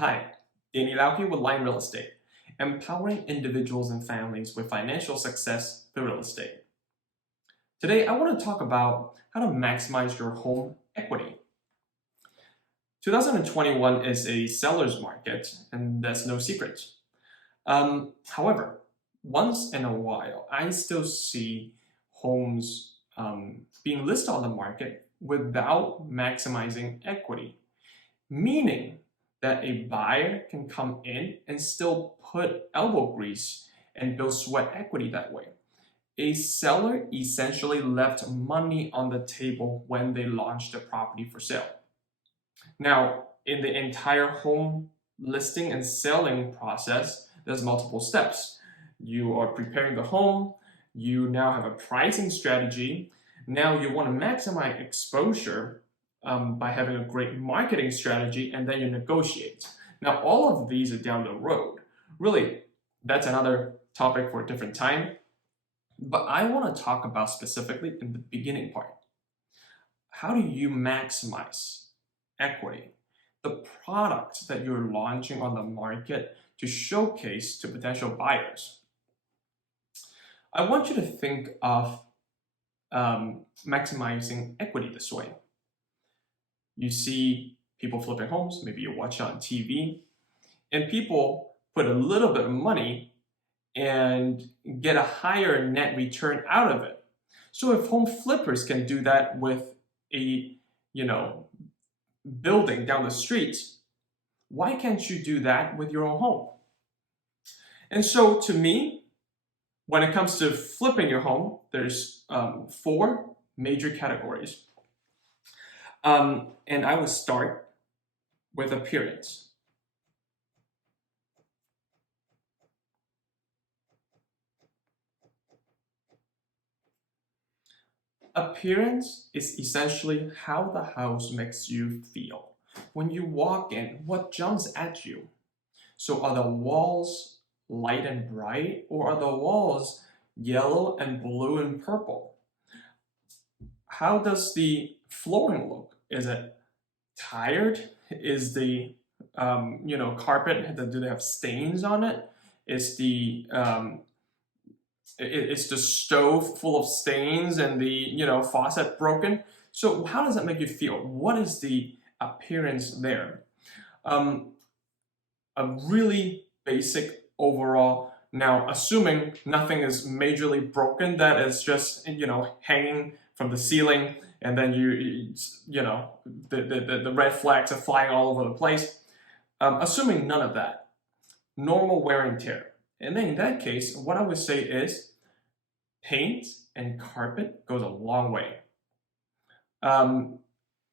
Hi, dannylau here with Line Real Estate, empowering individuals and families with financial success through real estate. Today, I want to talk about how to maximize your home equity. 2021 is a seller's market, and that's no secret. However, once in a while, I still see homes being listed on the market without maximizing equity, meaning that a buyer can come in and still put elbow grease and build sweat equity that way. A seller essentially left money on the table when they launched the property for sale. Now, in the entire home listing and selling process, there's multiple steps. You are preparing the home, you now have a pricing strategy, now you want to maximize exposure by having a great marketing strategy, and then you negotiate. Now, all of these are down the road. Really, that's another topic for a different time. But I want to talk about specifically in the beginning part. How do you maximize equity? The product that you're launching on the market to showcase to potential buyers. I want you to think of maximizing equity this way. You see people flipping homes, maybe you watch it on TV, and people put a little bit of money and get a higher net return out of it. So if home flippers can do that with a building down the street, why can't you do that with your own home? And so to me, when it comes to flipping your home, there's 4 major categories. And I would start with appearance. Appearance is essentially how the house makes you feel. When you walk in, what jumps at you? So are the walls light and bright, or are the walls yellow and blue and purple? How does the flooring look? Is it tired? Is the carpet, do they have stains on it? Is the stove full of stains and the faucet broken? So how does that make you feel? What is the appearance there? A really basic overall. Now, assuming nothing is majorly broken, that is just hanging from the ceiling, and then the red flags are flying all over the place. Assuming none of that, normal wear and tear. And then in that case, what I would say is paint and carpet goes a long way.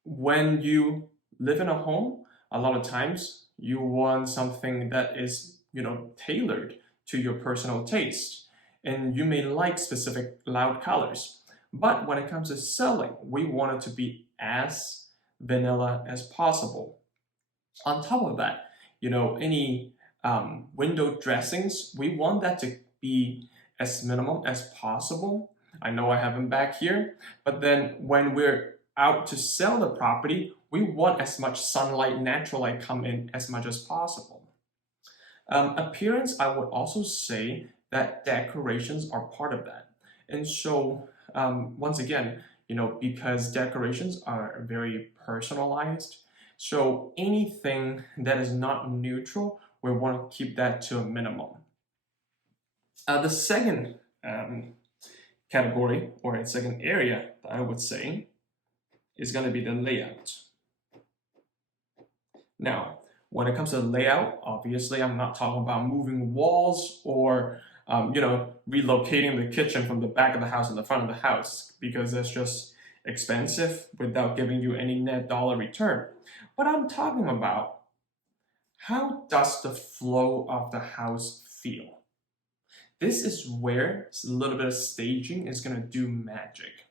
When you live in a home, a lot of times you want something that is tailored to your personal taste, and you may like specific loud colors. But when it comes to selling, we want it to be as vanilla as possible. On top of that, any window dressings, we want that to be as minimum as possible. I know I have them back here, but then when we're out to sell the property, we want as much sunlight, natural light come in as much as possible. Appearance, I would also say that decorations are part of that. And so once again, because decorations are very personalized, so anything that is not neutral, we want to keep that to a minimum. The second category, or a second area that I would say, is going to be the layout. Now, when it comes to layout, obviously I'm not talking about moving walls or relocating the kitchen from the back of the house to the front of the house, because that's just expensive without giving you any net dollar return. But I'm talking about, how does the flow of the house feel? This is where a little bit of staging is going to do magic.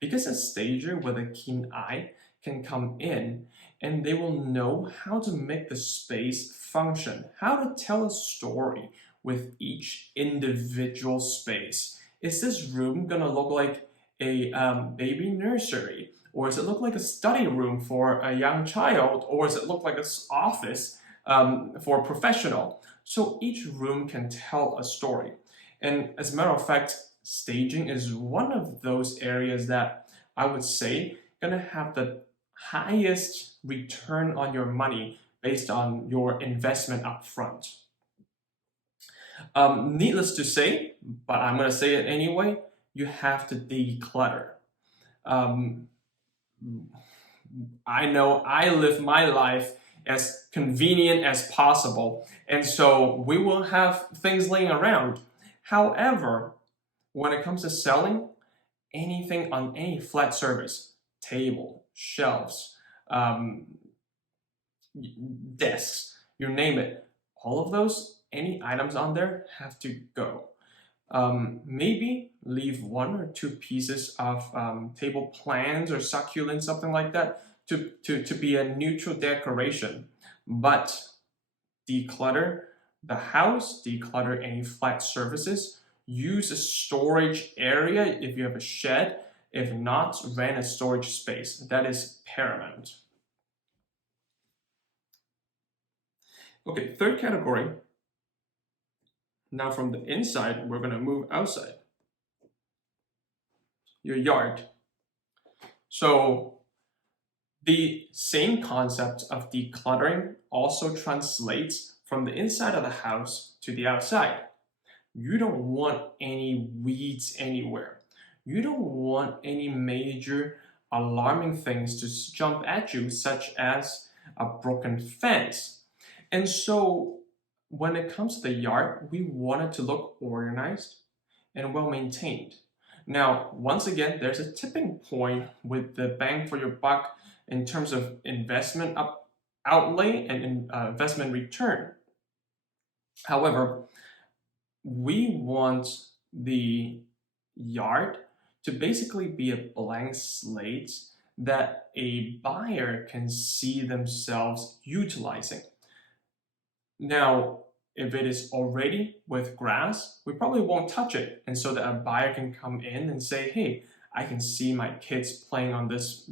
Because a stager with a keen eye can come in and they will know how to make the space function, how to tell a story with each individual space. Is this room gonna look like a baby nursery? Or does it look like a study room for a young child? Or does it look like an office for a professional. So each room can tell a story. And as a matter of fact, staging is one of those areas that I would say gonna have the highest return on your money based on your investment up front. Needless to say, but I'm gonna say it anyway, you have to declutter. Um, I know I live my life as convenient as possible, and so we will have things laying around. However, when it comes to selling, anything on any flat surface, table, shelves, um, desks, you name it, all of those, any items on there have to go. Maybe leave one or two pieces of table plants or succulents, something like that, to be a neutral decoration. But declutter the house, declutter any flat surfaces, use a storage area if you have a shed. If not, rent a storage space. That is paramount. Okay, third category. Now from the inside, we're gonna move outside. Your yard. So the same concept of decluttering also translates from the inside of the house to the outside. You don't want any weeds anywhere. You don't want any major alarming things to jump at you, such as a broken fence. And so when it comes to the yard, we want it to look organized and well maintained. Now, once again, there's a tipping point with the bang for your buck in terms of investment outlay and investment return. However, we want the yard to basically be a blank slate that a buyer can see themselves utilizing. Now, if it is already with grass, we probably won't touch it. And so that a buyer can come in and say, hey, I can see my kids playing on this,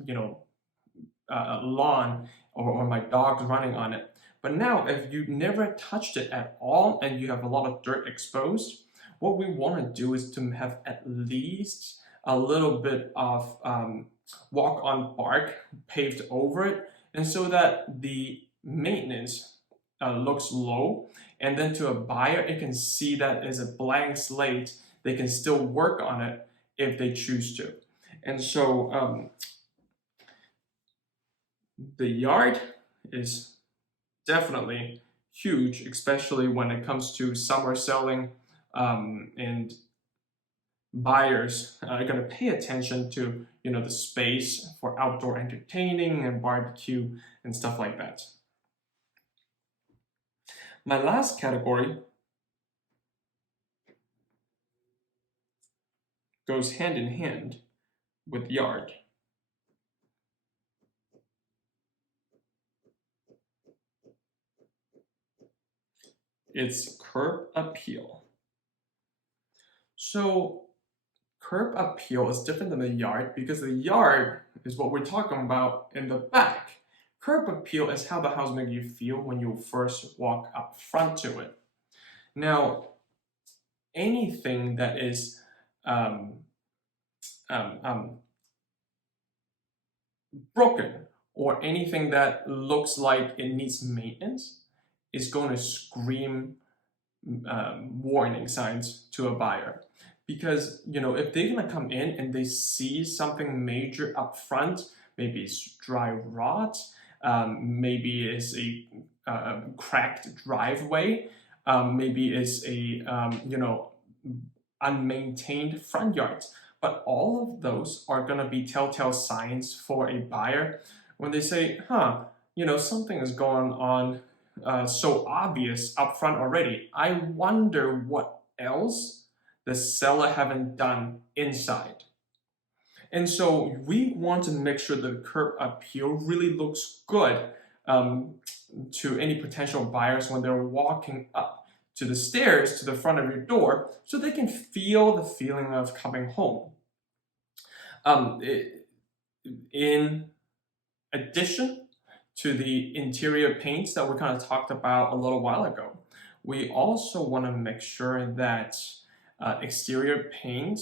lawn or my dog running on it. But now, if you never touched it at all and you have a lot of dirt exposed, what we want to do is to have at least a little bit of walk on bark paved over it, and so that the maintenance looks low, and then to a buyer, it can see that as a blank slate. They can still work on it if they choose to. And so the yard is definitely huge, especially when it comes to summer selling, and buyers are going to pay attention to the space for outdoor entertaining and barbecue and stuff like that. My last category goes hand in hand with yard. It's curb appeal. So curb appeal is different than the yard because the yard is what we're talking about in the back. Curb appeal is how the house makes you feel when you first walk up front to it. Now, anything that is broken or anything that looks like it needs maintenance is going to scream warning signs to a buyer. Because if they're gonna come in and they see something major up front, maybe it's dry rot, maybe it's a cracked driveway, maybe it's a unmaintained front yards. But all of those are gonna be telltale signs for a buyer when they say, something is going on so obvious up front already. I wonder what else the seller haven't done inside. And so we want to make sure the curb appeal really looks good to any potential buyers when they're walking up to the stairs to the front of your door, so they can feel the feeling of coming home. In addition to the interior paints that we kind of talked about a little while ago. We also want to make sure that exterior paint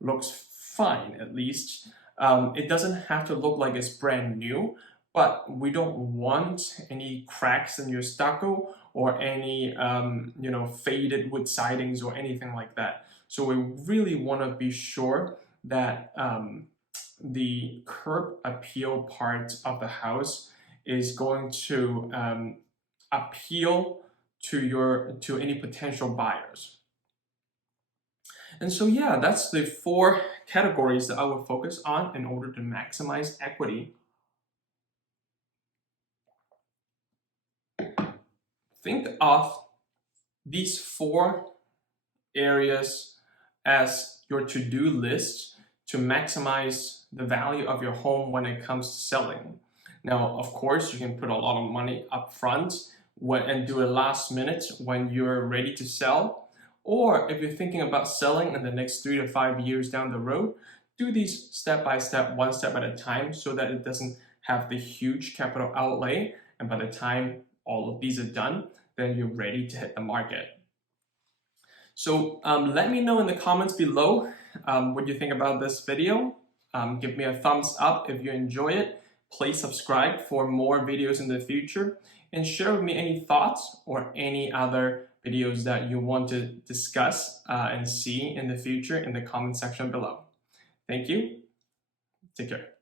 looks fine, at least. It doesn't have to look like it's brand new, but we don't want any cracks in your stucco or any faded wood sidings or anything like that. So we really want to be sure that the curb appeal part of the house is going to appeal to any potential buyers. And so yeah, that's the 4 categories that I will focus on in order to maximize equity. Think of these 4 areas as your to-do list to maximize the value of your home when it comes to selling. Now, of course, you can put a lot of money up front and do it last minute when you're ready to sell. Or if you're thinking about selling in the next 3 to 5 years down the road, do these step by step, one step at a time, so that it doesn't have the huge capital outlay. And by the time all of these are done, then you're ready to hit the market. So let me know in the comments below what you think about this video. Give me a thumbs up if you enjoy it. Please subscribe for more videos in the future, and share with me any thoughts or any other videos that you want to discuss and see in the future in the comment section below. Thank you. Take care.